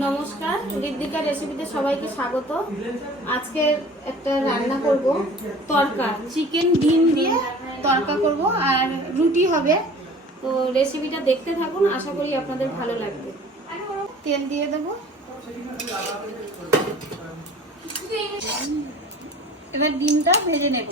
নমস্কার ঋদ্বিকা রেসিপিতে সবাইকে স্বাগত। আজকে একটা রান্না করব, তরকা চিকেন ডিম দিয়ে তরকা করব, আর রুটি হবে। তো রেসিপিটা দেখতে থাকুন, আশা করি আপনাদের ভালো লাগবে। তেল দিয়ে দেব। এবার ডিমটা ভেজে নেব।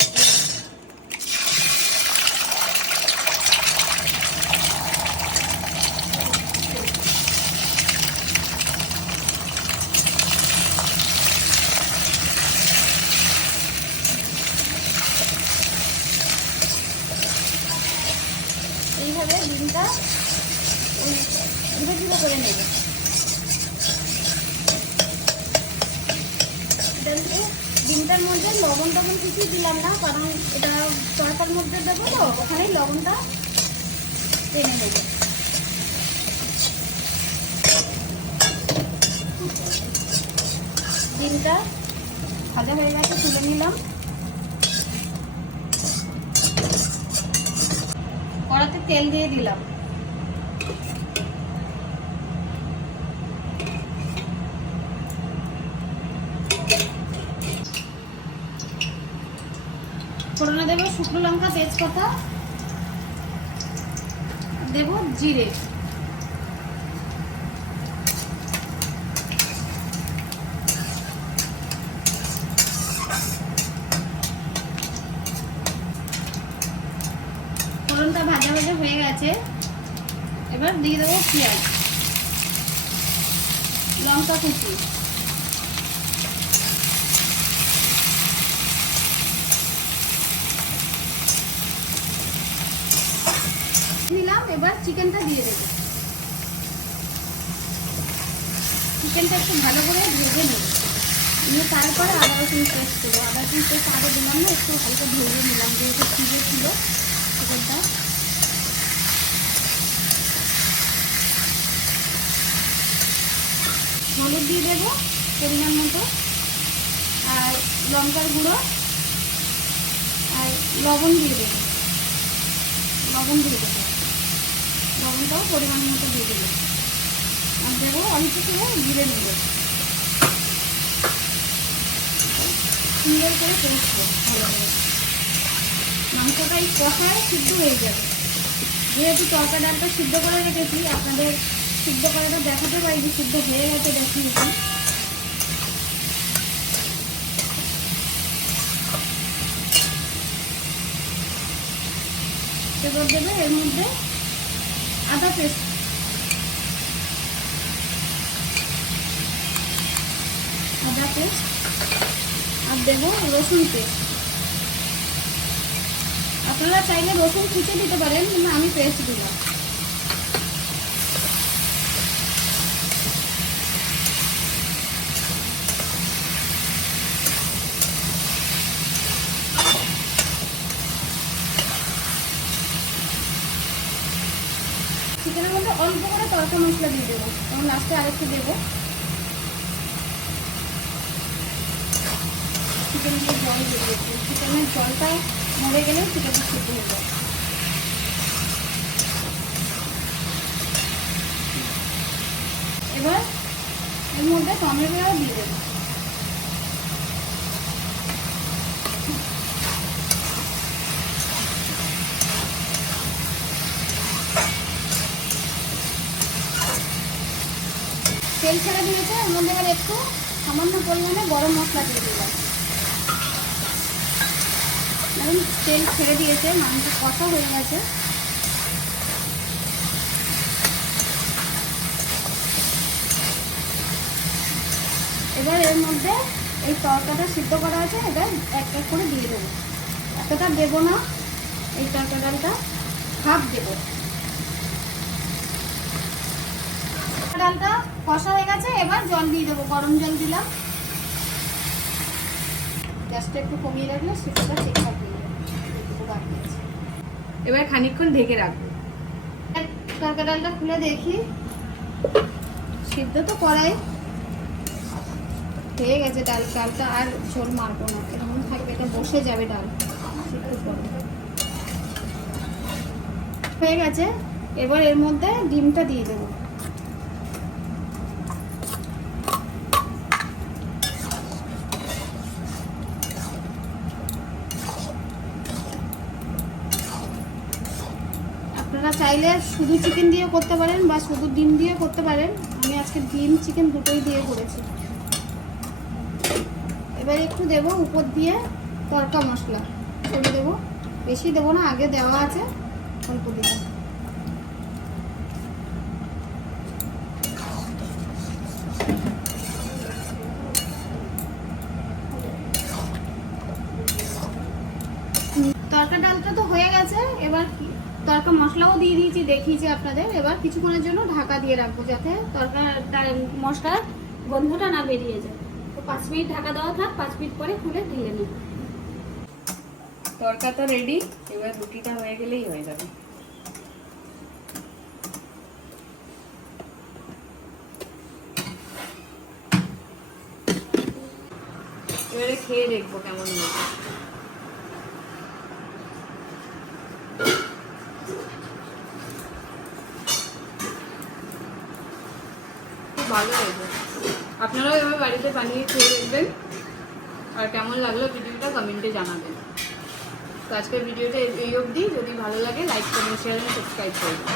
এইভাবে ডিমটা? ধীরে ধীরে করে নেবে? ডিমটার মধ্যে লবণ টবণ কিছুই দিলাম না, কারণ এটা তরকার মধ্যে দেবো তো, ওখানেই লবণটা টেনে নেব। ডিমটা ভাজা হয়ে গেছে, তুলে নিলাম। কড়াতে তেল দিয়ে দিলাম। ফোড়নে দেবো শুকনো লঙ্কা তেজপাতা দেবো জিরে। ফোড়নটা ভাজা ভাজা হয়ে গেছে। এবার দিয়ে দেবো পেঁয়াজ। লঙ্কা কুচি। নিলাম এবার চিকেনটা দিয়ে দেবো। চিকেনটা একটু ভালো করে ভেজে নেব। নিয়ে তারপরে আদা রসুন পেস্ট করব আদা রসুন পেস্ট আগে দিলাম না, একটু হালকা ভেজে নিলাম, যেহেতু ছিঁড়ে ছিল। চিকেনটা হলুদ দিয়ে দেবো পরিমাণ মতো। আর লঙ্কার গুঁড়ো। আর লবণ দিয়ে দেবো। লবণ দিয়ে দেবো। লবণটাও পরিমাণ মতো দিয়ে দেবো। আর দেবো অল্প করে জিরে দেবো সুন্দর করে কষবো ভালো করে মাংসটা এই কষায় সিদ্ধ হয়ে যাবে। যেহেতু তরকা ডালটা সিদ্ধ করে রেখেছি, আপনাদের সিদ্ধ করাটা দেখাতে পারি যে সিদ্ধ হয়ে গেছে দেখিয়েছি এবার দেবে এর মধ্যে আদা পেস্ট। আদা পেস্ট আর দেবো রসুন পেস্ট। আপনারা চাইলে রসুন কুচে দিতে পারেন, কিন্তু আমি পেস্ট দিলাম। চিকেনের মধ্যে অল্প করে তরকা মশলা দিয়ে দেবো, এবং লাস্টে আরেকটু দেবো। চিকেন দিয়ে জল দিয়ে দেবো চিকেনের জলটা মরে গেলে চিকেনটা সিদ্ধ হয়ে যাবে এবার এর মধ্যে টমেটো দিয়ে দেবো। তেল ছেড়ে দিয়েছে, এর মধ্যে এবার একটু সামান্য পরিমাণে গরম মশলা দিয়ে দিলাম। এখন তেল ছেড়ে দিয়েছে মাংস কষা হয়ে গেছে। এবার এর মধ্যে এই তরকাটা সিদ্ধ করা আছে, এবার এক এক করে দিয়ে দেবো। এতটা দেবো না, এই তরকা ডালটা হাফ দেবো। ডালটা কষা হয়ে গেছে, এবার জল দিয়ে দেবো, গরম জল দিলাম। গ্যাসটা একটু কমিয়ে রাখলে, সেটা ঠিকঠাক হয়ে যাবে যেটুকু বাকি আছে এবার খানিকক্ষণ ঢেকে রাখব তরকা ডালটা খুলে দেখি। সিদ্ধ তো করাই। হয়ে গেছে ডাল, ডালটা আর ঝোল মারবো না। এরকম থাকবে এটা বসে যাবে ডাল। সিদ্ধ হয়ে গেছে। এবার এর মধ্যে ডিমটা দিয়ে দেবো। চাইলে শুধু চিকেন দিয়ে করতে পারেন বা শুধু ডিম দিয়ে করতে পারেন। আমি আজকে ডিম চিকেন দুটোই দিয়ে করেছি। এবার একটু দেব উপর দিয়ে তড়কা মশলা। ছড়িয়ে দেবো। বেশি দেবো না, আগে দেওয়া আছে, অল্প দেবো। তরকা ডালটা তো হয়ে গেছে, এবার কি- তরকা মশলাও দিয়ে দিয়েছি, দেখিয়েছি আপনাদের। এবার কিছুক্ষণের জন্য ঢাকা দিয়ে রাখব যাতে তরকা ডাল- মশলার গন্ধটা না বেরিয়ে যায়। তো পাঁচ মিনিট ঢাকা দেওয়া থাক, পাঁচ মিনিট পরে খুলে ঢেলে নিই। তরকা তো রেডি এবার রুটিটা হয়ে গেলেই হয়ে যাবে। এবারে খেয়ে দেখব কেমন হয়েছে। ভালো হয়েছে। আপনারাও এভাবে বাড়িতে বানিয়ে খেয়ে দেখবেন। আর কেমন লাগল ভিডিওটা কমেন্টে জানাবেন। তো আজকের ভিডিওটা এই অবধি। যদি ভালো লাগে লাইক কমেন্ট শেয়ার সাবস্ক্রাইব করবেন।